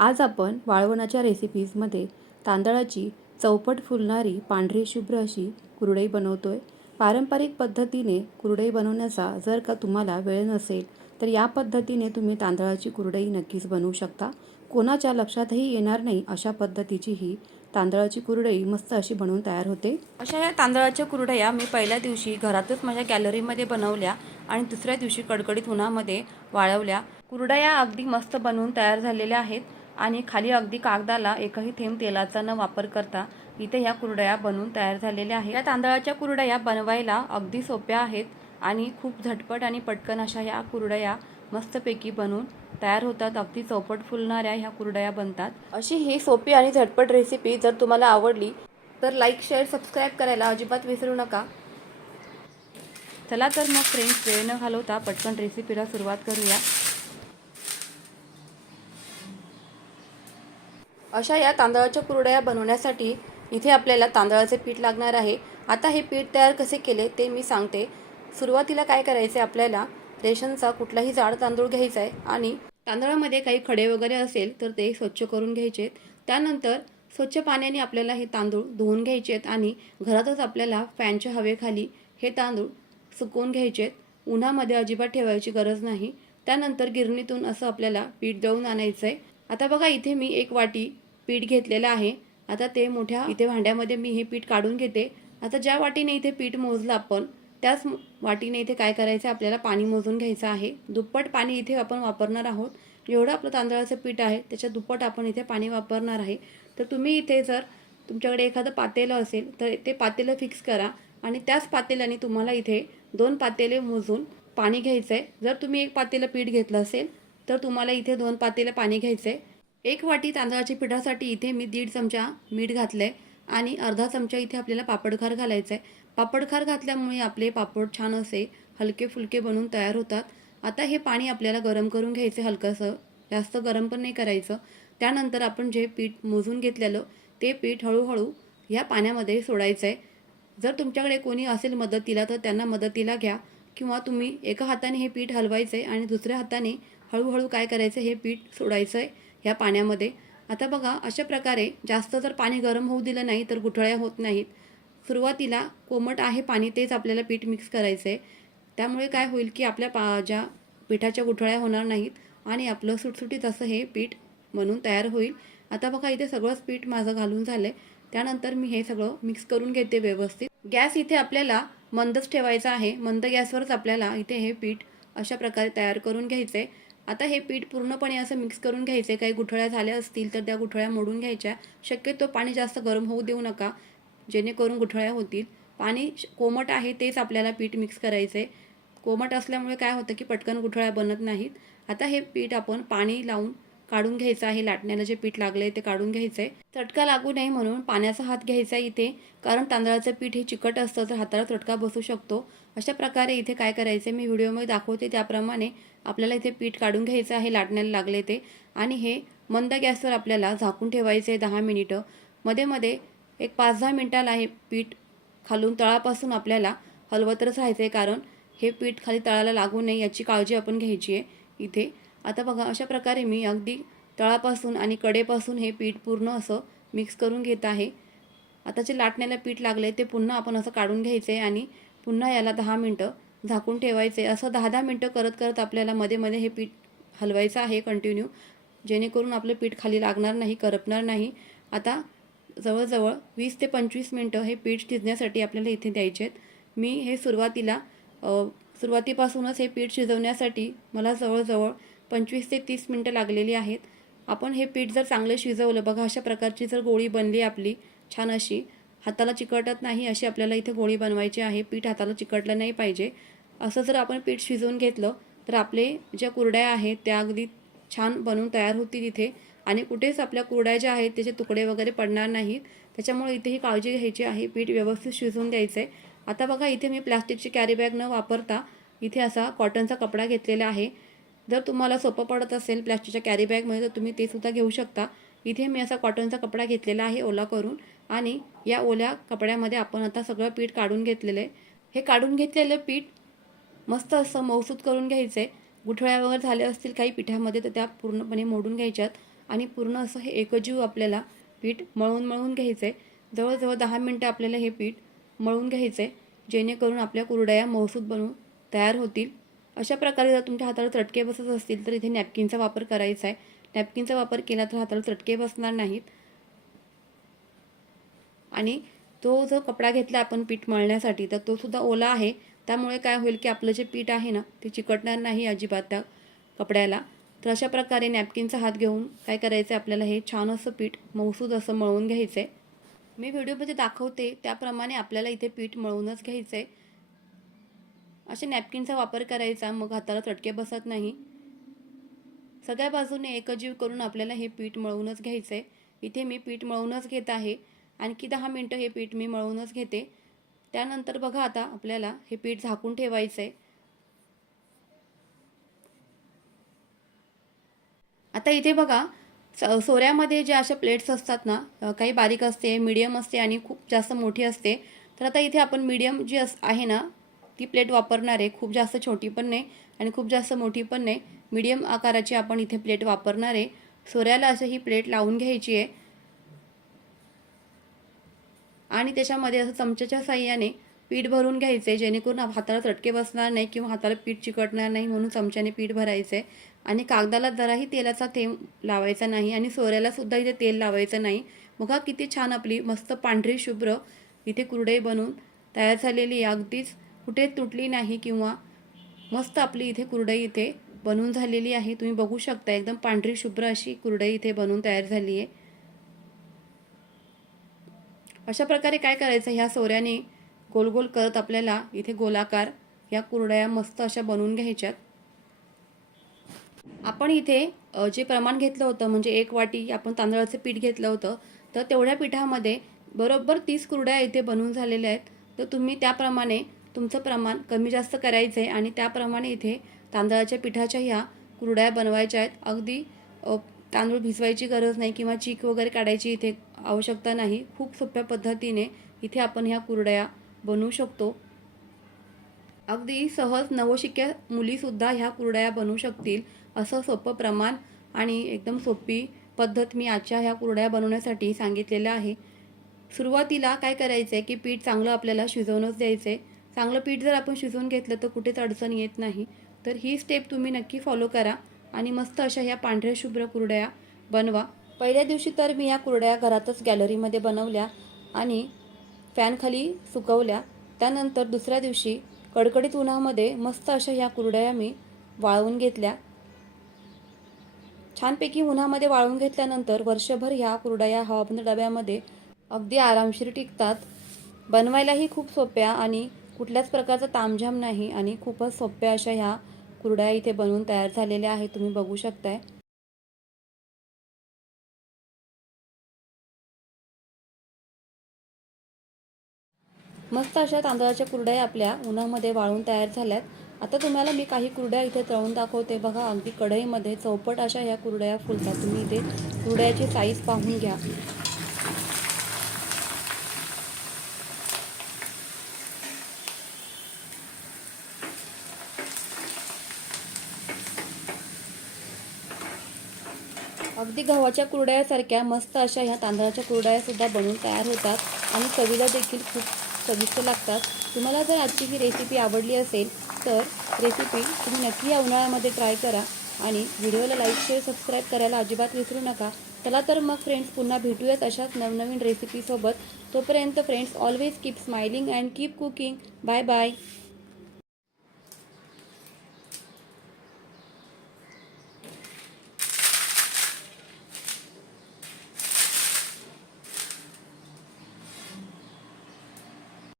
आज आपण वाळवणाच्या रेसिपीजमध्ये तांदळाची चौपट फुलणारी पांढरी शुभ्र अशी कुरडई बनवतोय। पारंपरिक पद्धतीने कुरडई बनवण्याचा जर का तुम्हाला वेळ नसेल तर या पद्धतीने तुम्ही तांदळाची कुरडई नक्कीच बनवू शकता। कोणाच्या लक्षातही येणार नाही अशा पद्धतीची ही तांदळाची कुरडई मस्त अशी बनवून तयार होते। अशा या तांदळाच्या कुरडया मी पहिल्या दिवशी घरातच माझ्या गॅलरीमध्ये बनवल्या आणि दुसऱ्या दिवशी कडकडीत उन्हामध्ये वाळवल्या। कुरडया अगदी मस्त बनवून तयार झालेल्या आहेत आणि खाली अगदी कागदाला एकही थेंब तेलाचा न वापर करता इथे ह्या कुरडया बनवून तयार झालेल्या आहेत। या तांदळाच्या कुरडया बनवायला अगदी सोप्या आहेत आणि खूप झटपट आणि पटकन अशा या कुरडया मस्तपैकी बनवून तयार होतात। अगदी चौपट फुलणाऱ्या ह्या कुरडया बनतात। अशी ही सोपी आणि झटपट रेसिपी जर तुम्हाला आवडली तर लाईक शेअर सबस्क्राईब करायला अजिबात विसरू नका। चला तर मग फ्रेंड्स, वेळ न घालवता पटकन रेसिपीला सुरुवात करूया। अशा या तांदळाच्या कुरडया बनवण्यासाठी इथे आपल्याला तांदळाचे पीठ लागणार आहे। आता हे पीठ तयार कसे केले ते मी सांगते। सुरुवातीला काय करायचे, आपल्याला रेशनचा कुठलाही जाड तांदूळ घ्यायचा आहे आणि तांदळामध्ये काही खडे वगैरे असेल तर ते स्वच्छ करून घ्यायचे। त्यानंतर स्वच्छ पाण्याने आपल्याला हे तांदूळ धुवून घ्यायचे आणि घरातच आपल्याला फॅनच्या हवेखाली हे तांदूळ सुकवून घ्यायचे। उन्हामध्ये अजिबात ठेवायची गरज नाही। त्यानंतर गिरणीतून असं आपल्याला पीठ दळून आणायचं आहे। आता बघा, इथे मी 1 वाटी पीठ घेतलेलं आहे। आता ते मोठ्या इथे भांड्यामध्ये मी हे पीठ काढून घेते। आता ज्या वाटीने इथे पीठ मोजलं आपण त्याच वाटीने इथे काय करायचं, आपल्याला पाणी मोजून घ्यायचं आहे। दुप्पट पाणी इथे आपण वापरणार आहोत। जेवढं आपलं तांदळाचं पीठ आहे त्याच्या दुप्पट आपण इथे पाणी वापरणार आहे। तर तुम्ही इथे जर तुमच्याकडे एखादं पातेलं असेल तर ते पातेलं फिक्स करा आणि त्याच पातेल्याने तुम्हाला इथे 2 पातेले मोजून पाणी घ्यायचं आहे। जर तुम्ही 1 पातेलं पीठ घेतलं असेल तर तुम्हाला इथे 2 पातेलं पाणी घ्यायचं आहे। 1 वाटी तांदळाच्या पिठासाठी इथे मी 1.5 चमचा मीठ घातलंय आणि अर्धा चमचा इथे आपल्याला पापडखार घालायचं आहे। पापडखार घातल्यामुळे आपले पापड छान असे हलके फुलके बनून तयार होतात। आता हे पाणी आपल्याला गरम करून घ्यायचं, हलकंसं, जास्त गरम पण नाही करायचं। त्यानंतर आपण जे पीठ मोजून घेतलेलं ते पीठ हळूहळू या पाण्यामध्ये सोडायचं आहे। जर तुमच्याकडे कोणी असेल मदतीला तर त्यांना मदतीला घ्या किंवा तुम्ही एका हाताने हे पीठ हलवायचं आहे आणि दुसऱ्या हाताने हळूहळू काय करायचं, हे पीठ सोडायचं आहे ह्या पाण्यामध्ये। आता बघा, अशा प्रकारे जास्त जर पाणी गरम होऊ दिलं नाही तर गुठळ्या होत नाहीत। सुरुवातीला कोमट आहे पाणी तेच आपल्याला पीठ मिक्स करायचं आहे। त्यामुळे काय होईल की आपल्या ज्या पिठाच्या गुठळ्या होणार नाहीत आणि आपलं सुटसुटीत असं हे पीठ बनून तयार होईल। आता बघा, इथे सगळंच पीठ माझं घालून झालंय। त्यानंतर मी हे सगळं मिक्स करून घेते व्यवस्थित। गॅस इथे आपल्याला मंदच ठेवायचा आहे। मंद गॅसवरच आपल्याला इथे हे पीठ अशा प्रकारे तयार करून घ्यायचंय। आता हे पीठ पूर्णपणे असं मिक्स करून घ्यायचे। काही गुठळ्या झाल्या असतील तर त्या गुठळ्या मोडून घ्यायच्या। शक्यतो पाणी जास्त गरम होऊ देऊ नका जेणेकरून गुठळ्या होतील। पाणी कोमट आहे तेच आपल्याला पीठ मिक्स करायचे। कोमट असल्यामुळे काय होतं की पटकन गुठळ्या बनत नाहीत। आता हे पीठ आपण पाणी लावून काढून घ्यायचं आहे। लाटण्याला जे पीठ लागले ते काढून घ्यायचंय। चटका लागू नये म्हणून पाण्याचा हात घ्यायचा इथे, कारण तांदळाचं पीठ हे चिकट असतं तर हाताला चटका बसू शकतो। अशा प्रकारे इथे काय करायचं, मी व्हिडिओमध्ये दाखवते त्याप्रमाणे आपल्याला इथे पीठ काढून घ्यायचं आहे लाटण्याला लागले ते। आणि हे मंद गॅसवर आपल्याला झाकून ठेवायचे 10 मिनिटं। मध्ये मध्ये एक 5-10 मिनिटाला हे पीठ खालून तळापासून आपल्याला हलवतच राहायचं आहे, कारण हे पीठ खाली तळाला लागू नये याची काळजी आपण घ्यायची आहे इथे। आता बघा, अशा प्रकारे मी अगदी तळापासून आणि कडेपासून हे पीठ पूर्ण असं मिक्स करून घेत आहे। आता जे लाटण्याला पीठ लागले ते पुन्हा आपण असं काढून घ्यायचे आणि पुन्हा याला 10 मिनिटं झाकून ठेवायचे। असं 10-10 मिनिटं करत करत आपल्याला मध्ये मध्ये हे पीठ हलवायचं आहे कंटिन्यू, जेणेकरून आपलं पीठ खाली लागणार नाही, करपणार नाही। आता जवळजवळ 20 ते 25 मिनिटं हे पीठ शिजण्यासाठी आपल्याला इथे द्यायचे आहेत। मी हे सुरुवातीपासूनच हे पीठ शिजवण्यासाठी मला जवळजवळ 25 ते 30 मिनिटं लागलेली आहेत। आपण हे पीठ जर चांगलं शिजवलं, बघा अशा प्रकारची जर गोळी बनली आपली छान अशी, हाताला चिकटत नाही अशी आपल्याला इथे गोळी बनवायची आहे। पीठ हाताला चिकटलं नाही पाहिजे। असं जर आपण पीठ शिजवून घेतलं तर आपले ज्या कुरड्या आहेत त्या अगदी छान बनवून तयार होतील इथे आणि कुठेच आपल्या कुरड्या ज्या आहेत त्याचे तुकडे वगैरे पडणार नाहीत। त्याच्यामुळे इथे ही काळजी घ्यायची आहे, पीठ व्यवस्थित शिजवून द्यायचं आहे। आता बघा, इथे मी प्लास्टिकची कॅरी बॅग न वापरता इथे असा कॉटनचा कपडा घेतलेला आहे। जर तुम्हाला सोपं पडत असेल प्लास्टिकच्या कॅरी बॅगमध्ये तर तुम्ही ते सुद्धा घेऊ शकता। इथे मी असा कॉटनचा कपडा घेतलेला आहे ओला करून आणि या ओल्या कपड्यामध्ये आपण आता सगळं पीठ काढून घेतलेलं आहे। हे काढून घेतलेलं पीठ मस्त असं मऊसूत करून घ्यायचं आहे। गुठळ्या वगैरे झाल्या असतील काही पिठामध्ये तर त्या पूर्णपणे मोडून घ्यायच्यात आणि पूर्ण असं हे एकजीव आपल्याला पीठ मळून घ्यायचं आहे. जवळजवळ 10 मिनटं आपल्याला हे पीठ मळून घ्यायचं आहे, जेणेकरून आपल्या कुरडया मऊसूत बनून तयार होतील. अशा प्रकारे जर तुमच्या हाताला चटके बसत असतील तर इथे नॅपकिनचा वापर करायचा आहे. नॅपकिनचा वापर केला तर हाताला चटके बसणार नाहीत. आणि तो जो कपडा घेतला आपण पीठ मळण्यासाठी तर तो सुद्धा ओला आहे, त्यामुळे काय होईल की आपलं जे पीठ आहे ना ते चिकटणार नाही अजिबात त्या कपड्याला. तर अशा प्रकारे नॅपकिनचा हात घेऊन काय करायचं आहे, आपल्याला हे छान असं पीठ मऊसूद असं मळून घ्यायचं आहे. मी व्हिडिओमध्ये दाखवते त्याप्रमाणे आपल्याला इथे पीठ मळूनच घ्यायचं आहे. अशा नॅपकिनचा वापर करायचा, मग हाताला चटके बसत नाही. सगळ्या बाजूने एकजीव करून आपल्याला हे पीठ मळूनच घ्यायचं आहे. इथे मी पीठ मळूनच घेत आहे. आणखी 10 मिनटं हे पीठ मी मळूनच घेते. त्यानंतर बघा आता आपल्याला हे पीठ झाकून ठेवायचं आहे. आता इथे बघा सोऱ्यामध्ये जे अशा प्लेट्स असतात ना, काही बारीक असते, मीडियम असते आणि खूप जास्त मोठी असते. तर आता इथे आपण मीडियम जी आहे ना ती प्लेट वापरणार आहे. खूप जास्त छोटी पण नाही आणि खूप जास्त मोठी पण नाही, मीडियम आकाराची आपण इथे प्लेट वापरणार आहे. सोऱ्याला असं ही प्लेट लावून घ्यायची आहे आणि त्याच्यामध्ये असं चमच्याच्या साहाय्याने पीठ भरून घ्यायचे, जेणेकरून हाताला चटके बसणार नाही किंवा हाताला पीठ चिकटणार नाही, म्हणून चमच्याने पीठ भरायचे. आणि कागदाला जराही तेलाचा थेंब लावायचा नाही आणि सोऱ्याला सुद्धा इथे तेल लावायचं नाही. बघा किती छान आपली मस्त पांढरी शुभ्र इथे कुरडई बनून तयार झालेली आहे. अगदीच कुठे तुटली नाही किंवा मस्त आपली इथे कुरडई इथे बनून झालेली आहे. तुम्ही बघू शकता एकदम पांढरी शुभ्र अशी कुरडई इथे बनून तयार झाली आहे. अशा प्रकारे काय करायचं, ह्या सोऱ्याने गोल गोल करत आपल्याला इथे गोलाकार ह्या कुरडया मस्त अशा बनवून घ्यायच्यात. आपण इथे जे प्रमाण घेतलं होतं म्हणजे 1 वाटी आपण तांदळाचं पीठ घेतलं होतं, तर तेवढ्या पिठामध्ये बरोबर 30 कुरडया इथे बनवून झालेल्या आहेत. तर तुम्ही त्याप्रमाणे तुमचं प्रमाण कमी जास्त करायचं आहे आणि त्याप्रमाणे इथे तांदळाच्या पिठाच्या ह्या कुरडया बनवायच्या आहेत. अगदी तांदूळ भिजवायची गरज नाही किंवा चीक वगैरे काढायची इथे आवश्यकता नाही. खूप सोप्या पद्धतीने इथे आपण ह्या कुरडया बनवू शकतो. अगदी सहज नवशिक्या मुलीसुद्धा ह्या कुरडया बनवू शकतील असं सोपं प्रमाण आणि एकदम सोपी पद्धत मी आजच्या ह्या कुरडया बनवण्यासाठी सांगितलेलं आहे. सुरुवातीला काय करायचं आहे की पीठ चांगलं आपल्याला शिजवूनच द्यायचं आहे. चांगलं पीठ जर आपण शिजवून घेतलं तर कुठेच अडचण येत नाही. तर ही स्टेप तुम्ही नक्की फॉलो करा आणि मस्त अशा ह्या पांढऱ्या शुभ्र कुरडया बनवा. पहिल्या दिवशी तर मी ह्या कुरडया घरातच गॅलरीमध्ये बनवल्या आणि फॅनखाली सुकवल्या. त्यानंतर दुसऱ्या दिवशी कडकडीत उन्हामध्ये मस्त अशा ह्या कुरडया मी वाळवून घेतल्या. छानपैकी उन्हामध्ये वाळवून घेतल्यानंतर वर्षभर ह्या कुरडया हवाबंद डब्यामध्ये अगदी आरामशीर टिकतात. बनवायलाही खूप सोप्या आणि कुठल्याच प्रकारचा तामझाम नाही आणि खूपच सोप्या अशा ह्या कुरडया इथे बनवून तयार झालेल्या आहेत. तुम्ही बघू शकताय. मस्त अशा तांदळाच्या कुरडया आपल्या उन्हामध्ये वाळून तयार झाल्यात. आता तुम्हाला मी काही कुरडया इथे तळून दाखवते. बघा अगदी कढईमध्ये चौपट अशा ह्या कुरडया फुलतात. तुम्ही इथे कुरडयाची साईज पाहून घ्या. अगदी गव्हाच्या कुरडयासारख्या मस्त अशा ह्या तांदळाच्या कुरडयासुद्धा बनवून तयार होतात आणि चवीला देखील खूप चविष्ट लागतात. तुम्हाला जर आजची ही रेसिपी आवडली असेल तर रेसिपी तुम्ही नक्की या उन्हाळ्यामध्ये ट्राय करा आणि व्हिडिओला लाईक शेअर सबस्क्राईब करायला अजिबात विसरू नका. चला तर मग फ्रेंड्स, पुन्हा भेटूयात अशाच नवनवीन रेसिपीसोबत. तोपर्यंत friends, always keep smiling and keep cooking. Bye bye.